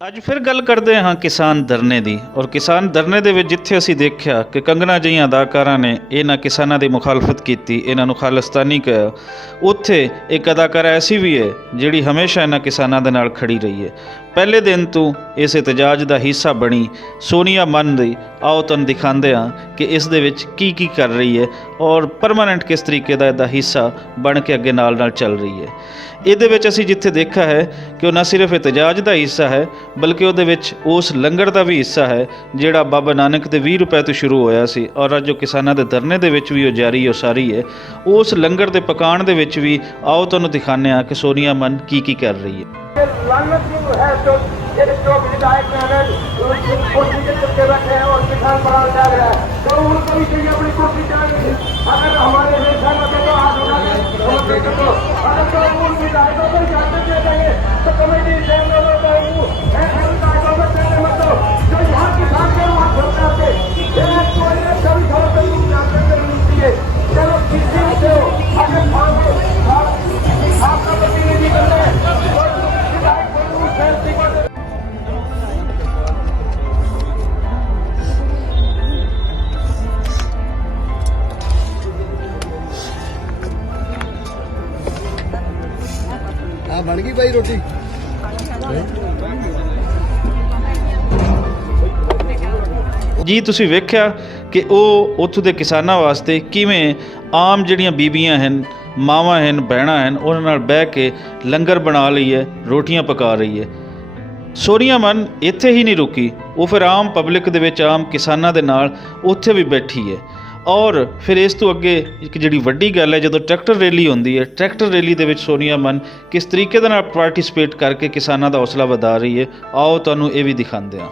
ਅੱਜ ਫਿਰ ਗੱਲ ਕਰਦੇ ਹਾਂ ਕਿਸਾਨ ਧਰਨੇ ਦੀ। ਔਰ ਕਿਸਾਨ ਧਰਨੇ ਦੇ ਵਿੱਚ ਜਿੱਥੇ ਅਸੀਂ ਦੇਖਿਆ ਕਿ ਕੰਗਨਾ ਜਿਹੀਆਂ ਅਦਾਕਾਰਾਂ ਨੇ ਇਹਨਾਂ ਕਿਸਾਨਾਂ ਦੀ ਮੁਖਾਲਫਤ ਕੀਤੀ, ਇਹਨਾਂ ਨੂੰ ਖਾਲਿਸਤਾਨੀ ਕਿਹਾ, ਉੱਥੇ ਇੱਕ ਅਦਾਕਾਰਾ ਐਸੀ ਵੀ ਹੈ ਜਿਹੜੀ ਹਮੇਸ਼ਾ ਇਹਨਾਂ ਕਿਸਾਨਾਂ ਦੇ ਨਾਲ ਖੜੀ ਰਹੀ ਹੈ। ਪਹਿਲੇ ਦਿਨ ਤੋਂ ਇਸ ਇਤਜਾਜ ਦਾ ਹਿੱਸਾ ਬਣੀ ਸੋਨੀਆ ਮਨ ਦੀ। ਆਓ ਤੁਹਾਨੂੰ ਦਿਖਾਉਂਦੇ ਹਾਂ ਕਿ ਇਸ ਦੇ ਵਿੱਚ ਕੀ ਕੀ ਕਰ ਰਹੀ ਹੈ ਔਰ ਪਰਮਾਨੈਂਟ ਕਿਸ ਤਰੀਕੇ ਦਾ ਇਹਦਾ ਹਿੱਸਾ ਬਣ ਕੇ ਅੱਗੇ ਨਾਲ ਚੱਲ ਰਹੀ ਹੈ। ਇਹਦੇ ਵਿੱਚ ਅਸੀਂ ਜਿੱਥੇ ਦੇਖਿਆ ਹੈ ਕਿ ਉਹ ਨਾ ਸਿਰਫ ਇਤਜਾਜ ਦਾ ਹਿੱਸਾ ਹੈ ਬਲਕਿ ਉਹਦੇ ਵਿੱਚ ਉਸ ਲੰਗਰ ਦਾ ਵੀ ਹਿੱਸਾ ਹੈ ਜਿਹੜਾ ਬਾਬਾ ਨਾਨਕ ਦੇ 20 ਰੁਪਏ ਤੋਂ ਸ਼ੁਰੂ ਹੋਇਆ ਸੀ ਔਰ ਅੱਜ ਜੋ ਕਿਸਾਨਾਂ ਦੇ ਧਰਨੇ ਦੇ ਵਿੱਚ ਵੀ ਉਹ ਜਾਰੀ ਉਸਾਰੀ ਹੈ। ਉਸ ਲੰਗਰ ਦੇ ਪਕਾਉਣ ਦੇ ਵਿੱਚ ਵੀ ਆਓ ਤੁਹਾਨੂੰ ਦਿਖਾਉਂਦੇ ਹਾਂ ਕਿ ਸੋਨੀਆ ਮਨ ਕੀ ਕੀ ਕਰ ਰਹੀ ਹੈ। बन गई भाई रोटी। ਜੀ ਤੁਸੀਂ ਵੇਖਿਆ ਕਿ ਉਹ ਉੱਥੋਂ ਦੇ ਕਿਸਾਨਾਂ ਵਾਸਤੇ ਕਿਵੇਂ ਆਮ ਜਿਹੜੀਆਂ ਬੀਬੀਆਂ ਹਨ, ਮਾਵਾਂ ਹਨ, ਭੈਣਾਂ ਹਨ, ਉਹਨਾਂ ਨਾਲ ਬਹਿ ਕੇ ਲੰਗਰ ਬਣਾ ਲਈ ਹੈ, ਰੋਟੀਆਂ ਪਕਾ ਰਹੀ ਹੈ। ਸੋਨੀਆ ਮਨ ਇੱਥੇ ਹੀ ਨਹੀਂ ਰੁਕੀ, ਉਹ ਫਿਰ ਆਮ ਪਬਲਿਕ ਦੇ ਵਿੱਚ ਆਮ ਕਿਸਾਨਾਂ ਦੇ ਨਾਲ ਉੱਥੇ ਵੀ ਬੈਠੀ ਹੈ। ਔਰ ਫਿਰ ਇਸ ਤੋਂ ਅੱਗੇ ਇੱਕ ਜਿਹੜੀ ਵੱਡੀ ਗੱਲ ਹੈ, ਜਦੋਂ ਟਰੈਕਟਰ ਰੈਲੀ ਹੁੰਦੀ ਹੈ, ਟਰੈਕਟਰ ਰੈਲੀ ਦੇ ਵਿੱਚ ਸੋਨੀਆ ਮਨ ਕਿਸ ਤਰੀਕੇ ਦੇ ਨਾਲ ਪਾਰਟਿਸਿਪੇਟ ਕਰਕੇ ਕਿਸਾਨਾਂ ਦਾ ਹੌਸਲਾ ਵਧਾ ਰਹੀ ਹੈ। ਆਓ ਤੁਹਾਨੂੰ ਇਹ ਵੀ ਦਿਖਾਉਂਦੇ ਹਾਂ।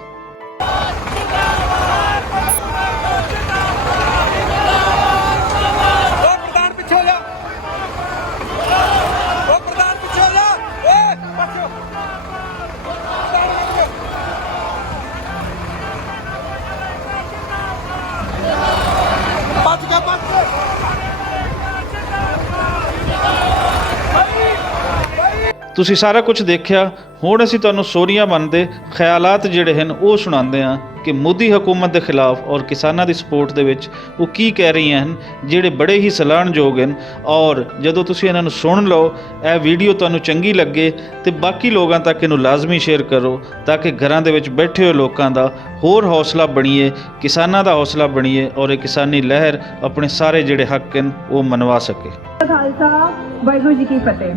ਤੁਸੀਂ ਸਾਰਾ ਕੁਝ ਦੇਖਿਆ। ਹੁਣ ਅਸੀਂ ਤੁਹਾਨੂੰ ਸੋਨੀਆ ਮਨ ਦੇ ਖਿਆਲਾਤ ਜਿਹੜੇ ਹਨ ਉਹ ਸੁਣਾਉਂਦੇ ਹਾਂ ਕਿ ਮੋਦੀ ਹਕੂਮਤ ਦੇ ਖਿਲਾਫ ਔਰ ਕਿਸਾਨਾਂ ਦੀ ਸਪੋਰਟ ਦੇ ਵਿੱਚ ਉਹ ਕੀ ਕਹਿ ਰਹੀਆਂ ਹਨ, ਜਿਹੜੇ ਬੜੇ ਹੀ ਸਲਾਹਣਯੋਗ ਹਨ। ਔਰ ਜਦੋਂ ਤੁਸੀਂ ਇਹਨਾਂ ਨੂੰ ਸੁਣ ਲਓ, ਇਹ ਵੀਡੀਓ ਤੁਹਾਨੂੰ ਚੰਗੀ ਲੱਗੇ ਤੇ ਬਾਕੀ ਲੋਕਾਂ ਤੱਕ ਇਹਨੂੰ ਲਾਜ਼ਮੀ ਸ਼ੇਅਰ ਕਰੋ ਤਾਂ ਕਿ ਘਰਾਂ ਦੇ ਵਿੱਚ ਬੈਠੇ ਹੋਏ ਲੋਕਾਂ ਦਾ ਹੋਰ ਹੌਸਲਾ ਬਣੀਏ, ਕਿਸਾਨਾਂ ਦਾ ਹੌਸਲਾ ਬਣੀਏ ਔਰ ਇਹ ਕਿਸਾਨੀ ਲਹਿਰ ਆਪਣੇ ਸਾਰੇ ਜਿਹੜੇ ਹੱਕ ਹਨ ਉਹ ਮਨਵਾ ਸਕੇ। ਖਾਲਸਾ ਵਾਹਿਗੁਰੂ ਜੀ ਕੀ ਫਤਿਹ।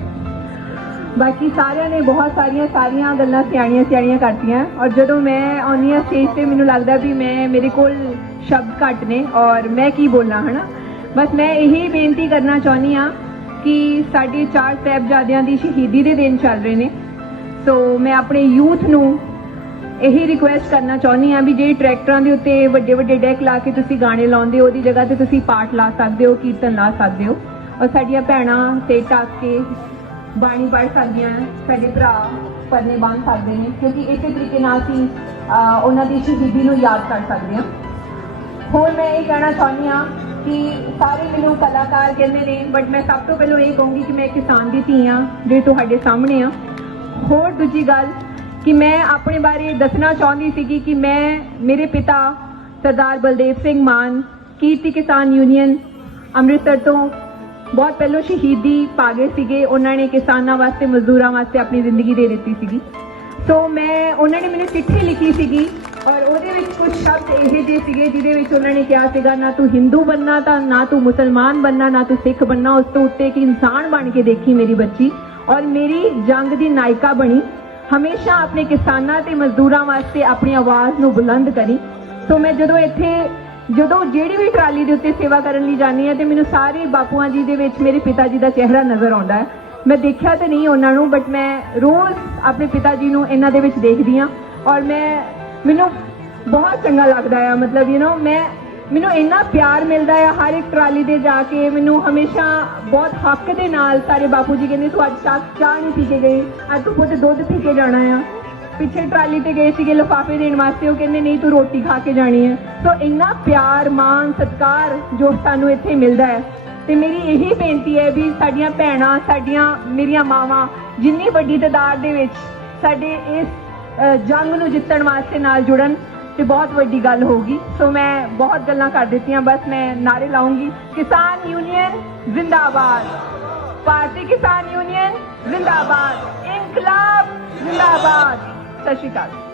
ਬਾਕੀ ਸਾਰਿਆਂ ਨੇ ਬਹੁਤ ਸਾਰੀਆਂ ਗੱਲਾਂ ਸਿਆਣੀਆਂ ਕਰਤੀਆਂ ਔਰ ਜਦੋਂ ਮੈਂ ਆਉਂਦੀ ਹਾਂ ਸਟੇਜ 'ਤੇ ਮੈਨੂੰ ਲੱਗਦਾ ਵੀ ਮੇਰੇ ਕੋਲ ਸ਼ਬਦ ਘੱਟ ਨੇ ਔਰ ਮੈਂ ਕੀ ਬੋਲਾਂ, ਹੈ ਨਾ। ਬਸ ਮੈਂ ਇਹੀ ਬੇਨਤੀ ਕਰਨਾ ਚਾਹੁੰਦੀ ਹਾਂ ਕਿ ਸਾਡੇ 4 ਸਾਹਿਬਜ਼ਾਦਿਆਂ ਦੀ ਸ਼ਹੀਦੀ ਦੇ ਦਿਨ ਚੱਲ ਰਹੇ ਨੇ। ਸੋ ਮੈਂ ਆਪਣੇ ਯੂਥ ਨੂੰ ਇਹੀ ਰਿਕੁਐਸਟ ਕਰਨਾ ਚਾਹੁੰਦੀ ਹਾਂ ਵੀ ਜਿਹੜੇ ਟਰੈਕਟਰਾਂ ਦੇ ਉੱਤੇ ਵੱਡੇ ਡੈਕ ਲਾ ਕੇ ਤੁਸੀਂ ਗਾਣੇ ਲਾਉਂਦੇ ਹੋ, ਉਹਦੀ ਜਗ੍ਹਾ 'ਤੇ ਤੁਸੀਂ ਪਾਠ ਲਾ ਸਕਦੇ ਹੋ, ਕੀਰਤਨ ਲਾ ਸਕਦੇ ਹੋ ਔਰ ਸਾਡੀਆਂ ਭੈਣਾਂ ਤੇ ਟੱਕ ਕੇ ਬਾਣੀ ਪੜ੍ਹ ਸਕਦੀਆਂ, ਸਾਡੇ ਭਰਾ ਪਰਨੇ ਬੰਨ੍ਹ ਸਕਦੇ ਨੇ, ਕਿਉਂਕਿ ਇਸੇ ਤਰੀਕੇ ਨਾਲ ਅਸੀਂ ਉਹਨਾਂ ਦੀ ਸ਼ਹੀਦੀ ਨੂੰ ਯਾਦ ਕਰ ਸਕਦੇ ਹਾਂ। ਹੋਰ ਮੈਂ ਇਹ ਕਹਿਣਾ ਚਾਹੁੰਦੀ ਹਾਂ ਕਿ ਸਾਰੇ ਮੈਨੂੰ ਕਲਾਕਾਰ ਕਹਿੰਦੇ ਨੇ, ਬਟ ਮੈਂ ਸਭ ਤੋਂ ਪਹਿਲਾਂ ਇਹ ਕਹੂੰਗੀ ਕਿ ਮੈਂ ਕਿਸਾਨ ਦੀ ਧੀ ਹਾਂ ਜਿਹੜੀ ਤੁਹਾਡੇ ਸਾਹਮਣੇ ਆ। ਹੋਰ ਦੂਜੀ ਗੱਲ ਕਿ ਮੈਂ ਆਪਣੇ ਬਾਰੇ ਦੱਸਣਾ ਚਾਹੁੰਦੀ ਸੀਗੀ ਕਿ ਮੇਰੇ ਪਿਤਾ ਸਰਦਾਰ ਬਲਦੇਵ ਸਿੰਘ ਮਾਨ ਕੀਰਤੀ ਕਿਸਾਨ ਯੂਨੀਅਨ ਅੰਮ੍ਰਿਤਸਰ ਤੋਂ ਬਹੁਤ ਪਹਿਲਾਂ ਸ਼ਹੀਦੀ ਪਾ ਗਏ ਸੀਗੇ। ਉਹਨਾਂ ਨੇ ਕਿਸਾਨਾਂ ਵਾਸਤੇ, ਮਜ਼ਦੂਰਾਂ ਵਾਸਤੇ ਆਪਣੀ ਜ਼ਿੰਦਗੀ ਦੇ ਦਿੱਤੀ ਸੀਗੀ। ਸੋ ਉਹਨਾਂ ਨੇ ਮੈਨੂੰ ਚਿੱਠੀ ਲਿਖੀ ਸੀਗੀ ਔਰ ਉਹਦੇ ਵਿੱਚ ਕੁਝ ਸ਼ਬਦ ਇਹੋ ਜਿਹੇ ਸੀਗੇ ਜਿਹਦੇ ਵਿੱਚ ਉਹਨਾਂ ਨੇ ਕਿਹਾ ਸੀਗਾ, ਨਾ ਤੂੰ ਹਿੰਦੂ ਬਣਨਾ, ਤਾਂ ਨਾ ਤੂੰ ਮੁਸਲਮਾਨ ਬਣਨਾ, ਨਾ ਤੂੰ ਸਿੱਖ ਬਣਨਾ, ਉਸ ਤੋਂ ਉੱਤੇ ਇੱਕ ਇਨਸਾਨ ਬਣ ਕੇ ਦੇਖੀ ਮੇਰੀ ਬੱਚੀ ਔਰ ਮੇਰੀ ਜੰਗ ਦੀ ਨਾਇਕਾ ਬਣੀ। ਹਮੇਸ਼ਾ ਆਪਣੇ ਕਿਸਾਨਾਂ ਤੇ ਮਜ਼ਦੂਰਾਂ ਵਾਸਤੇ ਆਪਣੀ ਆਵਾਜ਼ ਨੂੰ ਬੁਲੰਦ ਕਰੀ। ਸੋ ਮੈਂ ਜਦੋਂ ਜਿਹੜੀ ਵੀ ਟਰਾਲੀ ਦੇ ਉੱਤੇ ਸੇਵਾ ਕਰਨ ਲਈ ਜਾਂਦੀ ਹਾਂ ਤੇ ਮੈਨੂੰ ਸਾਰੇ ਬਾਪੂਆਂ ਜੀ ਦੇ ਵਿੱਚ ਮੇਰੇ ਪਿਤਾ ਜੀ ਦਾ ਚਿਹਰਾ ਨਜ਼ਰ ਆਉਂਦਾ ਹੈ। ਮੈਂ ਦੇਖਿਆ ਤਾਂ ਨਹੀਂ ਉਹਨਾਂ ਨੂੰ, ਬਟ ਮੈਂ ਰੋਜ਼ ਆਪਣੇ ਪਿਤਾ ਜੀ ਨੂੰ ਇਹਨਾਂ ਦੇ ਵਿੱਚ ਦੇਖਦੀ ਹਾਂ ਔਰ ਮੈਨੂੰ ਬਹੁਤ ਚੰਗਾ ਲੱਗਦਾ ਆ। ਮਤਲਬ ਮੈਨੂੰ ਇੰਨਾ ਪਿਆਰ ਮਿਲਦਾ ਆ ਹਰ ਇੱਕ ਟਰਾਲੀ ਦੇ ਜਾ ਕੇ। ਮੈਨੂੰ ਹਮੇਸ਼ਾ ਬਹੁਤ ਹੱਕ ਦੇ ਨਾਲ ਸਾਰੇ ਬਾਪੂ ਜੀ ਕਹਿੰਦੇ ਤੂੰ ਅੱਜ ਚਾਹ ਨਹੀਂ ਪੀ ਕੇ ਗਈ, ਅੱਜ ਤੂੰ ਖੁਦ ਦੁੱਧ ਪੀ ਕੇ ਜਾਣਾ ਆ। ਪਿੱਛੇ ਟਰਾਲੀ ਤੇ ਗਏ ਸੀਗੇ ਲਿਫਾਫੇ ਦੇਣ ਵਾਸਤੇ, ਉਹ ਕਹਿੰਦੇ ਨਹੀਂ ਤੂੰ ਰੋਟੀ ਖਾ ਕੇ ਜਾਣੀ ਹੈ। ਸੋ ਇੰਨਾ ਪਿਆਰ, ਮਾਣ, ਸਤਿਕਾਰ ਜੋ ਸਾਨੂੰ ਇੱਥੇ ਮਿਲਦਾ ਹੈ। ਤੇ ਮੇਰੀ ਇਹੀ ਬੇਨਤੀ ਹੈ ਵੀ ਸਾਡੀਆਂ ਭੈਣਾਂ, ਮੇਰੀਆਂ ਮਾਵਾਂ ਜਿੰਨੀ ਵੱਡੀ ਤਾਦਾਦ ਦੇ ਵਿੱਚ ਸਾਡੇ ਇਸ ਜੰਗ ਨੂੰ ਜਿੱਤਣ ਵਾਸਤੇ ਨਾਲ ਜੁੜਨ ਤੇ ਬਹੁਤ ਵੱਡੀ ਗੱਲ ਹੋਗੀ। ਸੋ ਮੈਂ ਬਹੁਤ ਗੱਲਾਂ ਕਰ ਦਿੱਤੀਆਂ, ਬਸ ਮੈਂ ਨਾਰੇ ਲਾਉਂਗੀ, ਕਿਸਾਨ ਯੂਨੀਅਨ ਜ਼ਿੰਦਾਬਾਦ, ਭਾਰਤੀ ਕਿਸਾਨ ਯੂਨੀਅਨ ਜ਼ਿੰਦਾਬਾਦ, ਇਨਕਲਾਬ ਜ਼ਿੰਦਾਬਾਦ। ਸਤਿ ਸ਼੍ਰੀ ਅਕਾਲ।